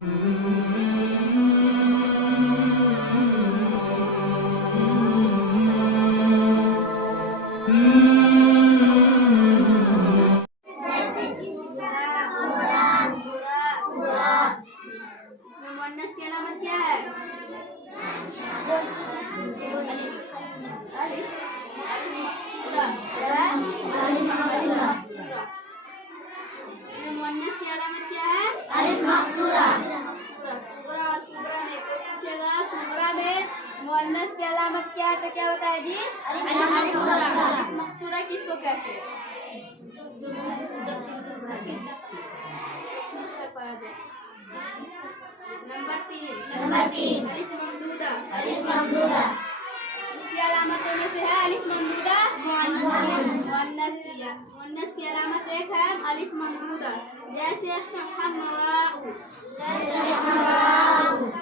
मुअन्नस की अलामत क्या है? मुअन्नस की अलामत क्या है? अलिफ मकसूरा। सुगरा और कुबरा में कोई पूछेगा सुगरा में मुअन्नस की अलामत क्या है तो क्या बताया जी? अलिफ मकसूरा। मकसूरा किसको कहते हैं? नंबर 3 अलिफ ममदूदा। इसकी अलामतों में से है अलिफ ममदूदा मुअन्नस की अलामत एक है अलिफ ममदूदा, जैसे हम्राउ,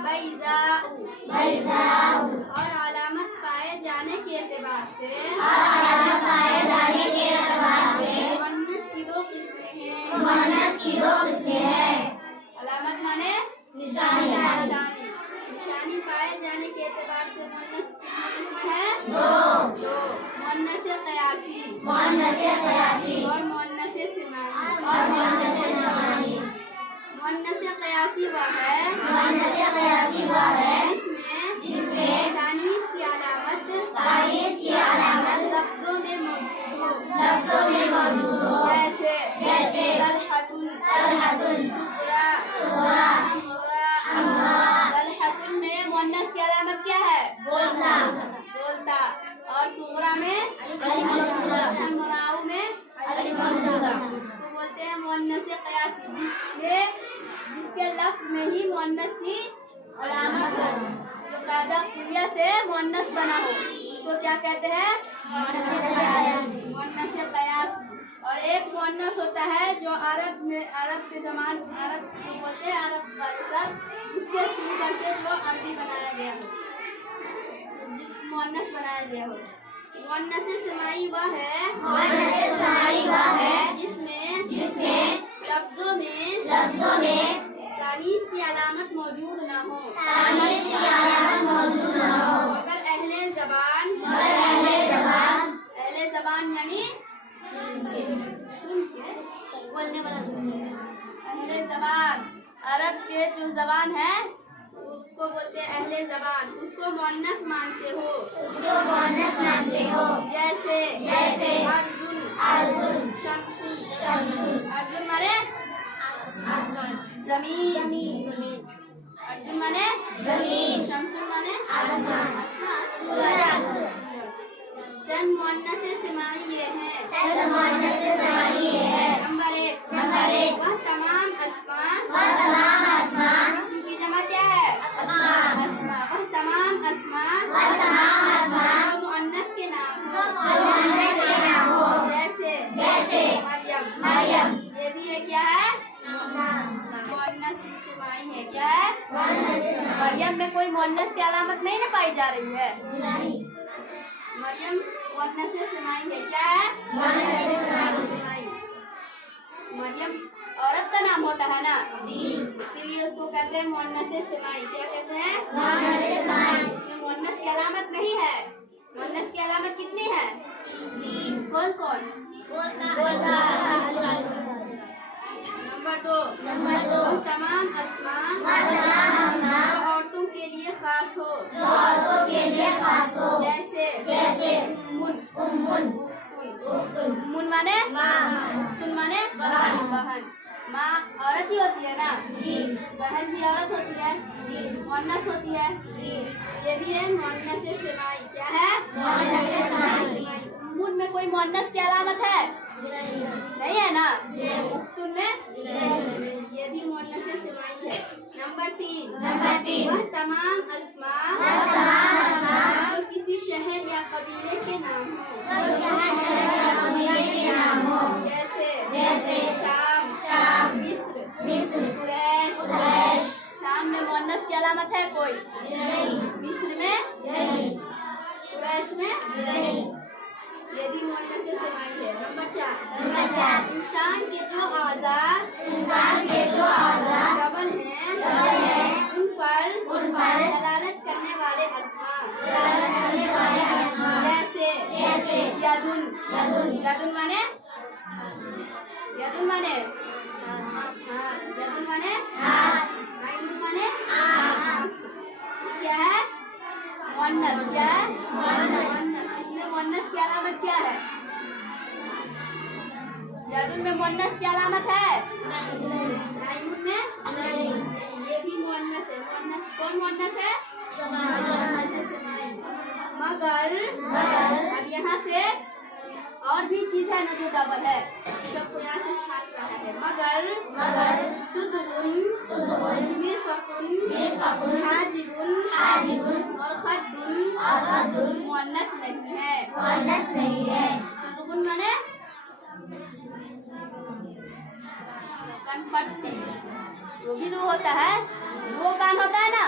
बैज़ाउ। और अलामत पाए जाने के एतबार से मुअन्नस की दो किस्में हैं। अलामत माने निशानी पाए जाने के एतबार से मुअन्नस कितनी किस्में हैं? दो। मुअन्नस क़यासी और मुअन्नस सिमाई। मुअन्नस क़यासी वह है जिसमें तानीस की अलामत लफ्ज़ों में मौजूद हो, जैसे तलहतुन, सुगरा, तलहतुन में मुअन्नस की अलामत क्या है? बोलता। और सुगरा में हम्राउ में अलिफ ममदूदा। उसको बोलते हैं मुअन्नस क़यासी, जिसके लफ्ज़ में ही मुअन्नस की अलामत हो, जो पैदा क्रिया से मुअन्नस बना हो, उसको क्या कहते हैं? मुअन्नस क़यासी। और एक मुअन्नस होता है जो अरब के बोलते हैं अरब वाले सब, उससे शुरू करके जो अरबी बनाया गया हो, जिस मुअन्नस बनाया गया हो। मुअन्नस सिमाई वह है जिसमें लफ्ज़ों में तानीस की अलामत मौजूद न हो, मगर अहले ज़बान यानी बोलने वाला अहले ज़बान, अरब के जो ज़बान है उसको बोलते हैं अहले ज़बान, उसको मुअन्नस मानते हो, जैसे अर्जुन, अर्जुन माने ज़मीन, अर्जुन माने ज़मीन, शम्सुन माने आसमान। चंद मुअन्नस सिमाई ये हैं। नंबर 1 वह तमाम अस्मा। इसकी जमा क्या है? अस्मा। वह तमाम अस्मा जो मुअन्नस के नाम हो, जैसे मरियम। ये भी है क्या है? मुअन्नस सिमाई है। क्या है? मरियम में कोई मुअन्नस की अलामत नहीं ना पाई जा रही है। मरियम मुअन्नस सिमाई है। क्या है? सिमाई। मरियम औरत का नाम होता है ना जी, इसीलिए उसको कहते हैं मुअन्नस सिमाई। क्या कहते हैं? इसमें मुअन्नस की अलामत नहीं है। मुअन्नस की अलामत कितनी है? 3। कौन? नंबर 2 तमाम अस्मा जो औरतों के लिए खास हो, जैसे उम्मुन माने उख्तुन माने बहन। माँ औरत ही होती है ना जी, बहन भी औरत होती है जी, मुअन्नस होती है जी। ये भी है मुअन्नस सिमाई। क्या है? मुअन्नस सिमाई। उम्मुन में कोई मुअन्नस की अलामत है? नहीं है ना। उख्तुन में ये भी मुअन्नस सिमाई है। नंबर 3 वह तमाम अस्मा जो किसी शहर या कबीले के नाम हो, जैसे शाम, मिस्र, कुरैश। शाम में मुअन्नस की अलामत है कोई? मिस्र में, कुरैश में, ये भी मुअन्नस सिमाई है। नंबर 4 इंसान के जो आज़ा डबल हैं यदुन यदुन माने हाँ यदुन माने आइनुन माने क्या है मुअन्नस क्या है मुअन्नस इसमें मुअन्नस की अलामत क्या है यदुन में मुअन्नस की अलामत है आइनुन में नहीं ये भी मुअन्नस है मुअन्नस कौन मुअन्नस है मगर अब यहाँ से और भी चीज है ना जो डबल है सबको यहाँ से छाट रहा है मगर सुदुन मिरफकुन हाजिबुन और खद्दुन मुअन्नस नहीं है सुदुन माने कनपट्टी वो भी दो होता है दो कान होता है ना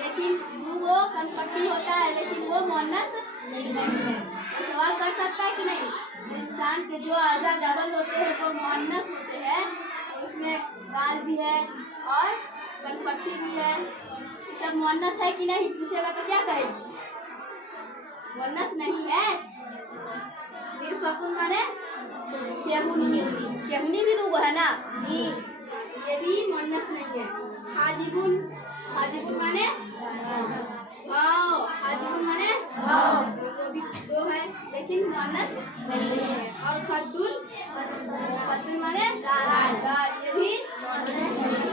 लेकिन वो कनपट्टी होता है लेकिन वो मुअन्नस नहीं है तो सवाल कर सकता है कि नहीं इंसान के जो आज़ा डबल होते हैं वो मुअन्नस होते हैं तो उसमें गाल भी है और कनपट्टी भी है ये सब मुअन्नस है कि नहीं पूछेगा तो क्या कहेगी मुअन्नस नहीं है फिर फकुन माने केहुनी भी दो है ना जी ये भी मुअन्नस नहीं है हाजिबुन माने हाजिबुन माने वो भी दो है लेकिन मुअन्नस नहीं है और खद्दुन माने गाल ये भी मुअन्नस नहीं है